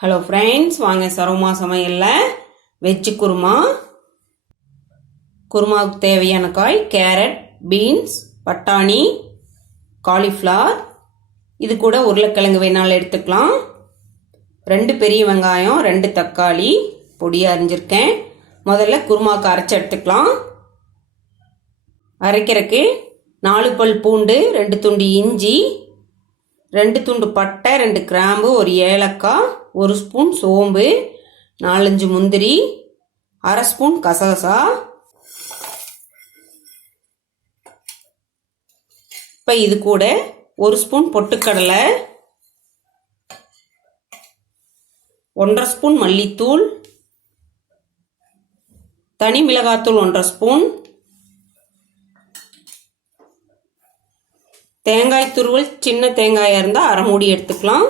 Hello friends, வாங்க சரோமா சமையலில் veg kurma. குருமாவுக்கு தேவையான காய் கேரட், பீன்ஸ், பட்டாணி, காலிஃப்ளவர், இது கூட உருளைக்கிழங்கு வேணாலும் எடுத்துக்கலாம். 2 பெரிய வெங்காயம், 2 தக்காளி பொடியாக அரிஞ்சிருக்கேன். முதல்ல குருமாவுக்கு அரைச்சி எடுத்துக்கலாம். அரைக்கிறதுக்கு 4 பல் பூண்டு, 2 துண்டு இஞ்சி, 2 துண்டு பட்டை, 2 கிராம்பு, 1 ஏலக்காய், 1 ஸ்பூன் சோம்பு, 4-5 முந்திரி, 1/2 ஸ்பூன் கசகசா. இப்போ இது கூட 1 ஸ்பூன் பொட்டுக்கடலை, 1/2 ஸ்பூன் மல்லித்தூள், தனி மிளகாத்தூள் 1/2 ஸ்பூன், தேங்காய் துருவல் சின்ன தேங்காயாக இருந்தால் 1/2 மூடி எடுத்துக்கலாம்.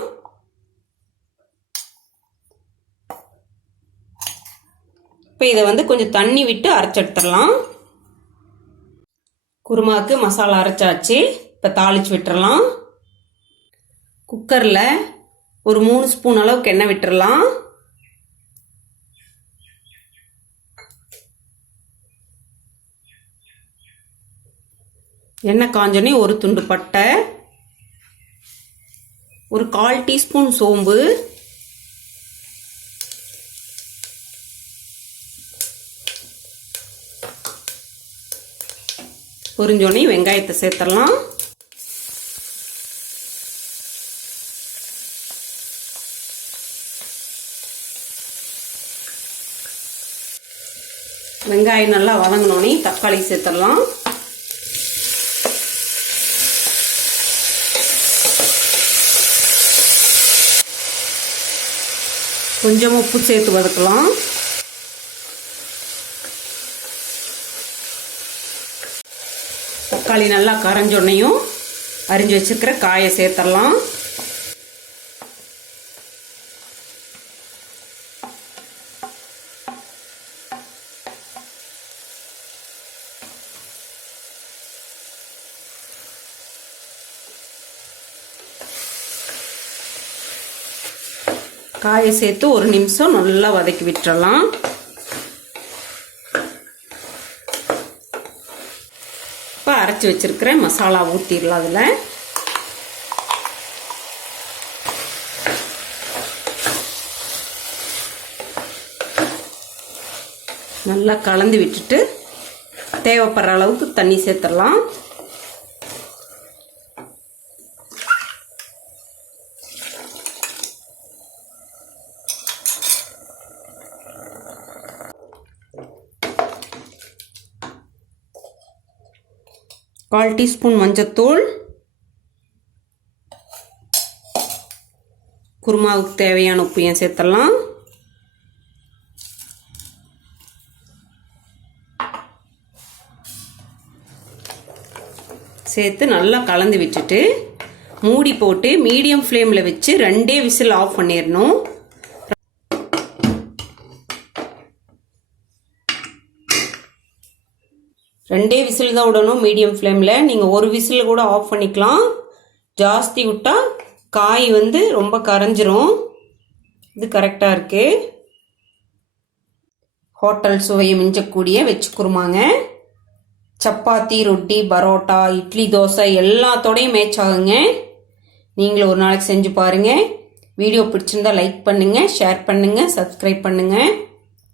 இப்போ இதை கொஞ்சம் தண்ணி விட்டு அரைச்சி எடுத்துடலாம். குருமாவுக்கு மசாலா அரைச்சாச்சு. இப்போ தாளித்து விட்டுறலாம். குக்கரில் ஒரு 3 ஸ்பூன் அளவுக்கு எண்ணெய் விட்டுறலாம். எண்ணெய் காஞ்சோடனே 1 துண்டு பட்டை, ஒரு 1/4 டீஸ்பூன் சோம்பு, பொரிஞ்சோடனே வெங்காயத்தை சேர்த்துடலாம். வெங்காயம் நல்லா வதங்கினோடனே தக்காளி சேர்த்துடலாம். கொஞ்சம் உப்பு சேர்த்து வதக்கலாம். தக்காளி நல்லா கரைஞ்சோடனையும் அரிஞ்சு வச்சிருக்கிற காயை சேர்த்துடலாம். காயை சேர்த்து 1 நிமிஷம் நல்லா வதக்கி விட்டுறலாம். இப்போ அரைச்சி வச்சிருக்கிற மசாலா ஊற்றிடலாம். அதில் நல்லா கலந்து விட்டுட்டு தேவைப்படுற அளவுக்கு தண்ணி சேர்த்துடலாம். கால் டீஸ்பூன் மஞ்சத்தூள், குருமாவுக்கு தேவையான உப்பையும் சேர்த்துடலாம். சேர்த்து நல்லா கலந்து விட்டுட்டு மூடி போட்டு மீடியம் ஃப்ளேமில் வச்சு 2 விசில் ஆஃப் பண்ணிடணும். 2 விசில் தான் விடணும் மீடியம் ஃப்ளேமில். நீங்கள் 1 விசில் கூட ஆஃப் பண்ணிக்கலாம். ஜாஸ்தி விட்டால் காய் ரொம்ப கரைஞ்சிரும். இது கரெக்டாக இருக்குது. ஹோட்டல் சுவையை மிஞ்சக்கூடிய வெஜ் குருமாங்க. சப்பாத்தி, ரொட்டி, பரோட்டா, இட்லி, தோசை எல்லாத்தோடையும் மேட்ச் ஆகுங்க. நீங்களும் ஒரு நாளைக்கு செஞ்சு பாருங்கள். வீடியோ பிடிச்சிருந்தா லைக் பண்ணுங்கள், ஷேர் பண்ணுங்கள், சப்ஸ்கிரைப் பண்ணுங்கள்.